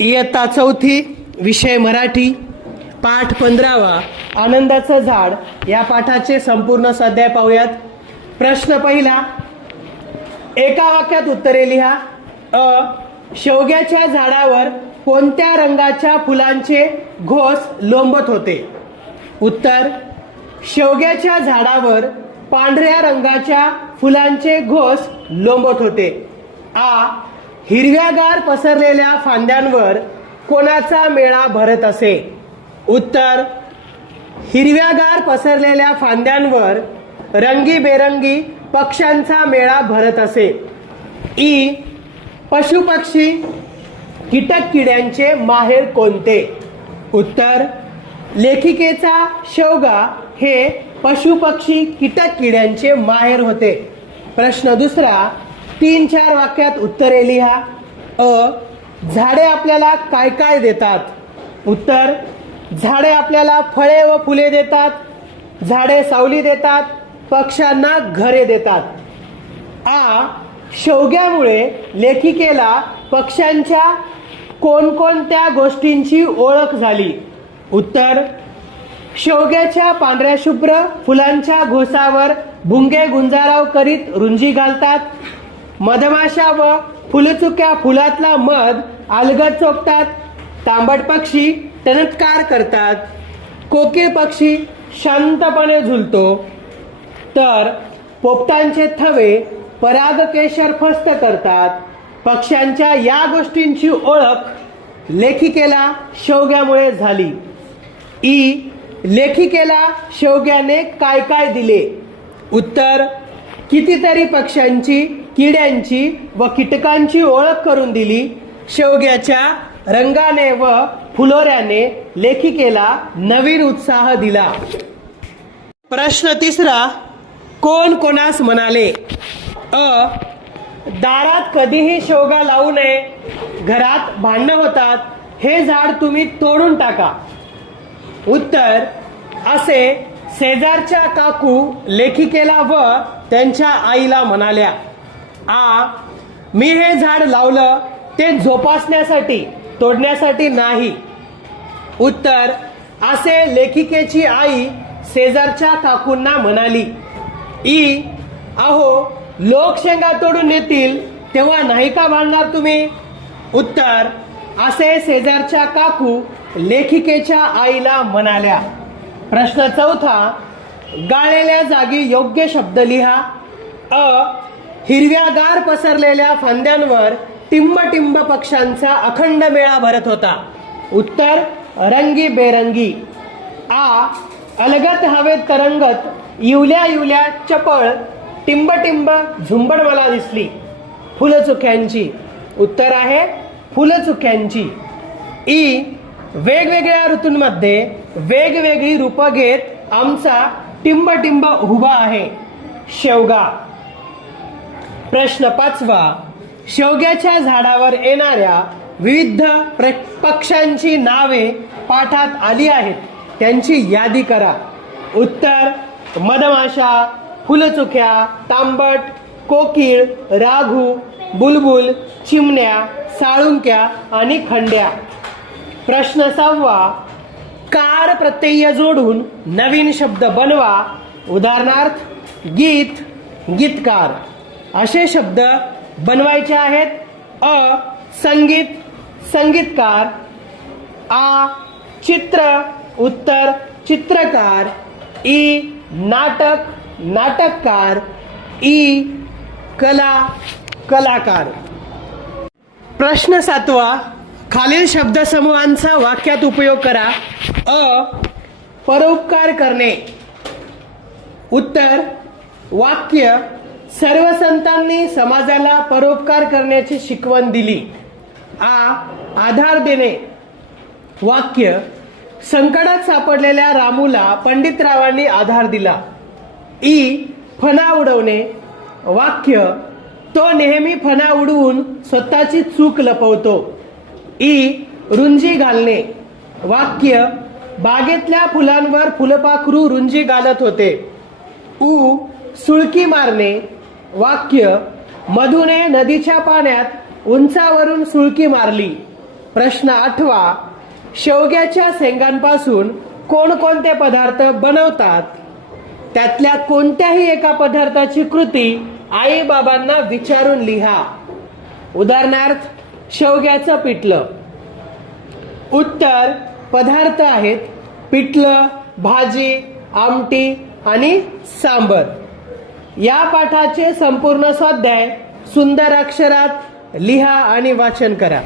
इयत्ता चौथी, विषय मराठी, पाठ 15वा आनंदाचं झाड या पाठाचे संपूर्ण स्वाध्याय पाहूयात. प्रश्न पहिला, एका वाक्यात उत्तरे लिहा. शेवग्याच्या झाडावर कोणत्या रंगाच्या फुलांचे घोस लोंबत होते? उत्तर, शेवग्याच्या झाडावर पांढऱ्या रंगाच्या फुलांचे घोस लोंबत होते. हिरव्यागार पसरलेल्या फांद्यांवर कोणाचा मेळा भरत असे? उत्तर, हिरव्यागार पसरलेल्या फांद्यांवर रंगीबेरंगी पक्ष्यांचा मेळा भरत असे. पशुपक्षी कीटक किड्यांचे माहेर कोणते? उत्तर, लेखिकेचा शेवगा हे पशुपक्षी कीटक किड्यांचे माहेर होते. प्रश्न दुसरा, 3-4 वाक्यात उत्तरे लिहा. झाडे आपल्याला काय काय देतात? उत्तर, झाडे आपल्याला फळे व फुले देतात. झाडे सावली देतात. पक्ष्यांना घरे देतात. शेवग्यामुळे लेखिकेला पक्ष्यांच्या कोणकोणत्या गोष्टींची ओळख झाली? उत्तर, शेवग्याच्या पांढऱ्या शुभ्र फुलांच्या घोसावर भुंगे गुंजाराव करीत रुंजी घालतात. मधमाशा व फुलचुक्या फुलातला मध अलगद चोखतात. तांबट पक्षी टणत्कार करतात. कोकिळ पक्षी शांतपणे झुलतो. तर पोपटांचे थवे परागकेशर फस्त करतात. पक्ष्यांच्या या गोष्टींची ओळख लेखिकेला शेवग्यामुळे झाली. लेखिकेला शेवग्याने काय काय दिले? उत्तर, कितीतरी पक्ष्यांची, किड्यांची व कीटकांची ओळख करून दिली. शेवग्याच्या रंगाने व फुलोऱ्याने लेखिकेला नवीन उत्साह दिला. प्रश्न तिसरा, कोण कोणास म्हणाले? दारात कधीही शेवगा लावू नये. घरात भांडणं होतात. हे झाड तुम्ही तोडून टाका. उत्तर, असे शेजारच्या काकू लेखिकेला व त्यांच्या आईला म्हणाल्या. मी हे झाड लावलं ते जोपासण्यासाठी, तोडण्यासाठी नाही. उत्तर, असे लेखिकेची आई शेजारच्या काकूंना म्हणाली. अहो, लोक शेंगा तोडून नेतील तेव्हा नाही का भांडणार तुम्ही? उत्तर, असे शेजारच्या काकू लेखिकेच्या आईला म्हणाल्या. प्रश्न चौथा, गाळलेल्या जागी योग्य शब्द लिहा. हिरव्यागार पसरलेल्या फांद्यांवर टिंब पक्ष्यांचा अखंड मेळा भरत होता. उत्तर, रंगीबेरंगी. अलगत हवेत तरंगत इवल्या चपळ टिंब झुंबड मला दिसली. फुलचुक्यांची. उत्तर आहे फुलचुक्यांची. वेगवेगळ्या ऋतूंमध्ये वेगवेगळी रूपं घेत आमचा टिंब उभा आहे. शेवगा. प्रश्न 5वा, शेवग्याच्या झाडावर येणाऱ्या विविध पक्ष्यांची नावे पाठात आली आहेत. त्यांची यादी करा. उत्तर, मधमाशा, फुलचुक्या, तांबट, कोकिळ, राघू, बुलबुल, चिमण्या, साळुंक्या आणि खंड्या. प्रश्न 6वा, कार प्रत्यय जोडून नवीन शब्द बनवा. उदाहरणार्थ गीत, गीतकार असे शब्द बनवायचे आहेत. संगीत, संगीतकार. चित्र. उत्तर, चित्रकार. नाटक, नाटककार. कला, कलाकार. प्रश्न 7वा, खालील शब्दसमूहांचा वाक्यात उपयोग करा. परोपकार करणे. उत्तर, वाक्य, सर्व संतांनी समाजाला परोपकार करण्याची शिकवण दिली. आधार देणे. वाक्य, संकटात सापडलेल्या रामूला पंडितरावांनी आधार दिला. फणा उडवणे. वाक्य, तो नेहमी फणा उडवून स्वतःची चूक लपवतो. रुंजी घालणे. वाक्य, बागेतल्या फुलांवर फुलपाखरू रुंजी घालत होते. सुळकी मारणे. वाक्य, मधुने नदीच्या पाण्यात उंचावरून सुळकी मारली. प्रश्न 8वा, शेवग्याच्या शेंगांपासून कोणकोणते पदार्थ बनवतात? त्यातल्या कोणत्याही एका पदार्थाची कृती आई बाबांना विचारून लिहा. उदाहरणार्थ, शेवग्याचं पिठलं. उत्तर: पदार्थ आहेत पिठलं, भाजी, आमटी आणि सांबर. या पाठाचे संपूर्ण स्वाध्याय सुंदर अक्षरात लिहा आणि वाचन करा.